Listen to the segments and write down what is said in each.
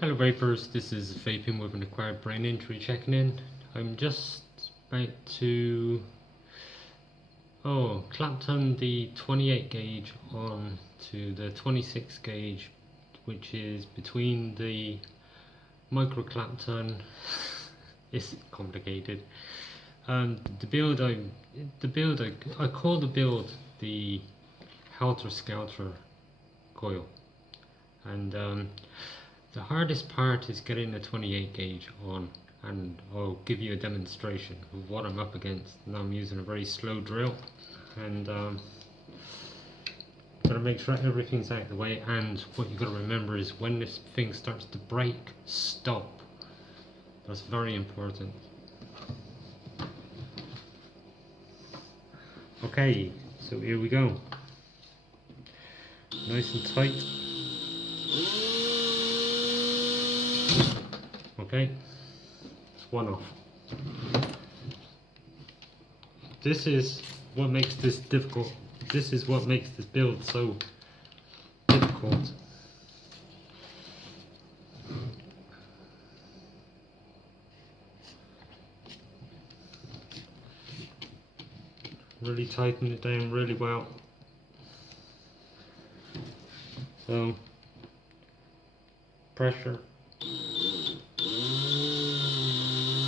Hello vapors, this is Vaping with an Acquired Brain Injury checking in. I'm just about to clapton the 28 gauge on to the 26 gauge, which is between the micro clapton. It's complicated. I call the build the Helter-skelter coil, and the hardest part is getting the 28 gauge on, and I'll give you a demonstration of what I'm up against. Now I'm using a very slow drill, and gotta make sure everything's out of the way. And what you gotta remember is when this thing starts to break, stop. That's very important. Okay, so here we go. Nice and tight. Okay, it's one off. This is what makes this difficult. This is what makes this build so difficult. Really tighten it down really well. So, pressure.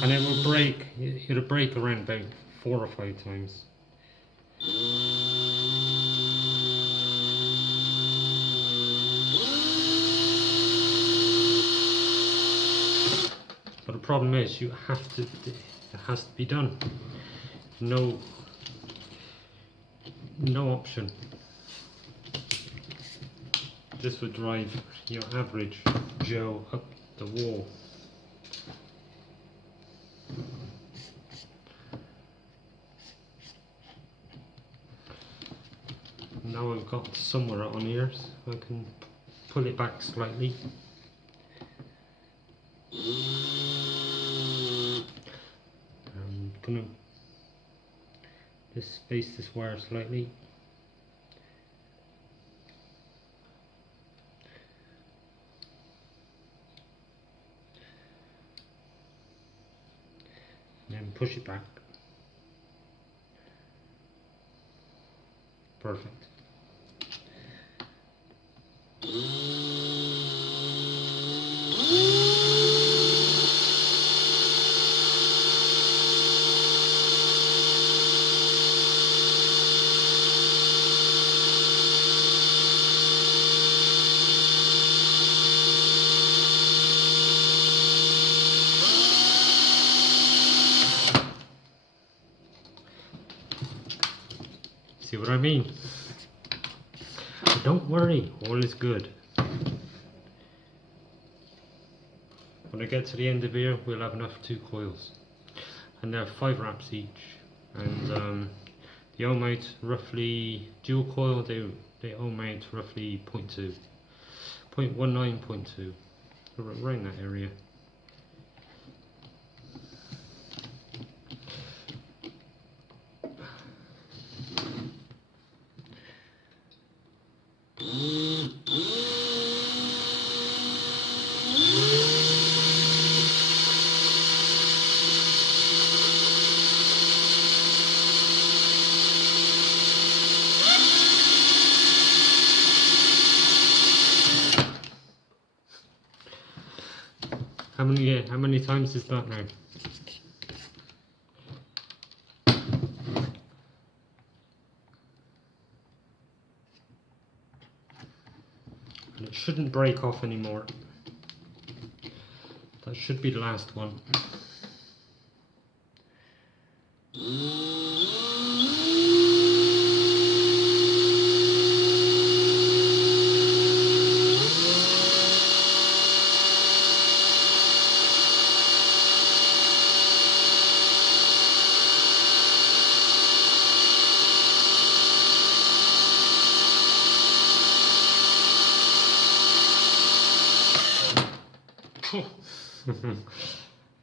And it will break, it'll break around about 4 or 5 times. But the problem is, it has to be done. No option. This would drive your average Joe up the wall. Now I've got somewhere on here, so I can pull it back slightly. I'm gonna just space this wire slightly. And then push it back. Perfect. See what I mean? But don't worry, all is good. When I get to the end of here, we'll have enough for 2 coils. And they're 5 wraps each. And they all mount roughly, dual coil, they all mount roughly 0.2. 0.19, 0.2. Around that area. How many times is that now? And it shouldn't break off anymore. That should be the last one.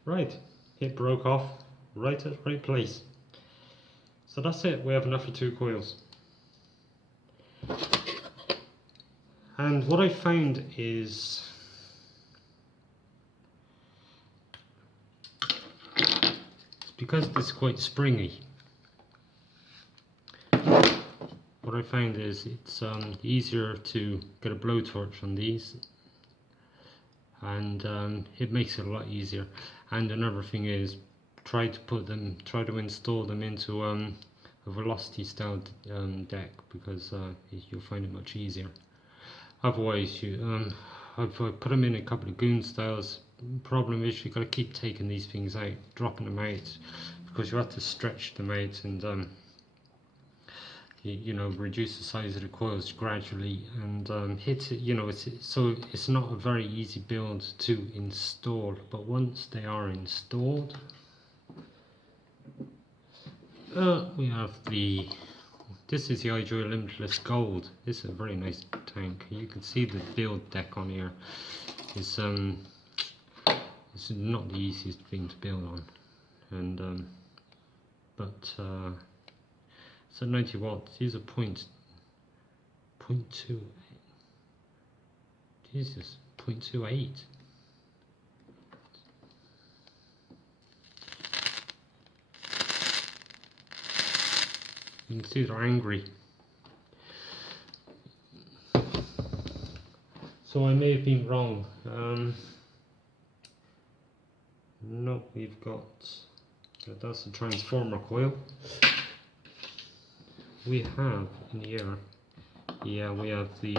Right, it broke off right at the right place. So that's it, we have enough for 2 coils. And what I found is because it's quite springy, what I found is it's easier to get a blowtorch on these, and it makes it a lot easier. And another thing is, try to install them into a velocity style deck, because you'll find it much easier. Otherwise, I've put them in a couple of goon styles. Problem is, you've got to keep taking these things out, dropping them out, because you have to stretch them out and you know, reduce the size of the coils gradually, and hit it. You know, it's not a very easy build to install, but once they are installed, we have this is the iJoy Limitless Gold. This is a very nice tank. You can see the build deck on here. It's not the easiest thing to build on, and but it's at 90 watts. These are point 0.28. Jesus, 0.28. You can see they're angry. So I may have been wrong. No, we've got, that's the transformer coil. We have in here, yeah, we have the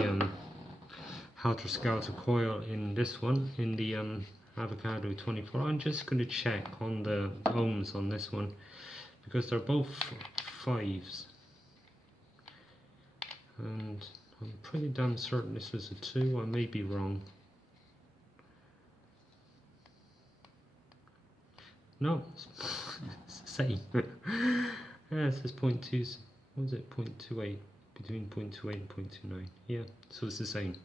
Helter-skelter coil in this one, in the Avocado 24. I'm just going to check on the ohms on this one, because they're both 5s, and I'm pretty damn certain this is a 2. I may be wrong. No, it's the same. Yeah, it says 0.2. What was it? 0.28, between 0.28 and 0.29. Yeah, so it's the same.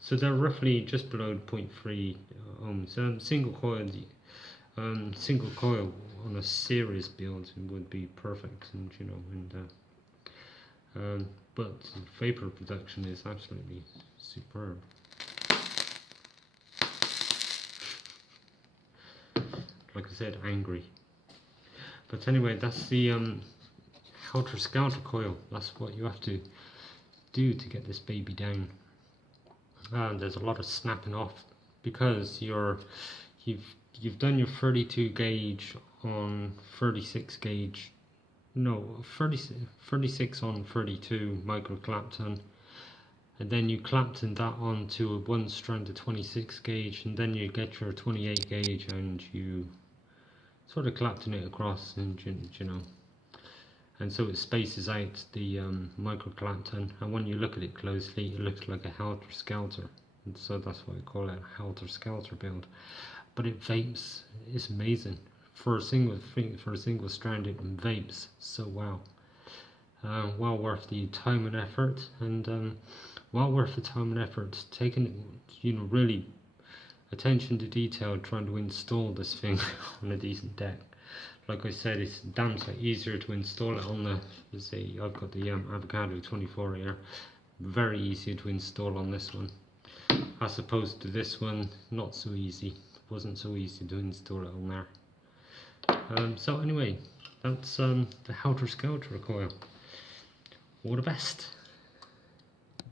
So they're roughly just below 0.3 ohms. Single coil on a serious build would be perfect, and you know, and but vapor production is absolutely superb. Like I said, angry. But anyway, that's the Helter-skelter coil. That's what you have to do to get this baby down. And there's a lot of snapping off, because you've done your 32 gauge on 36 gauge, no, 36 on 32 micro Clapton, and then you Clapton that onto a one strand of 26 gauge, and then you get your 28 gauge and you sort of Clapton it across, and you know, and so it spaces out the micro Clapton, and when you look at it closely, it looks like a Helter-skelter, and so that's why I call it a Helter-skelter build. But it vapes. It's amazing for a single strand. It vapes so well. Well worth the time and effort, and well worth the time and effort taking, you know, really attention to detail trying to install this thing on a decent deck. Like I said, it's damn sight easier to install it on the, let's say I've got the Avocado 24 here, very easy to install on this one, as opposed to this one, not so easy. It wasn't so easy to install it on there. So anyway, that's the Helter-skelter coil. All the best.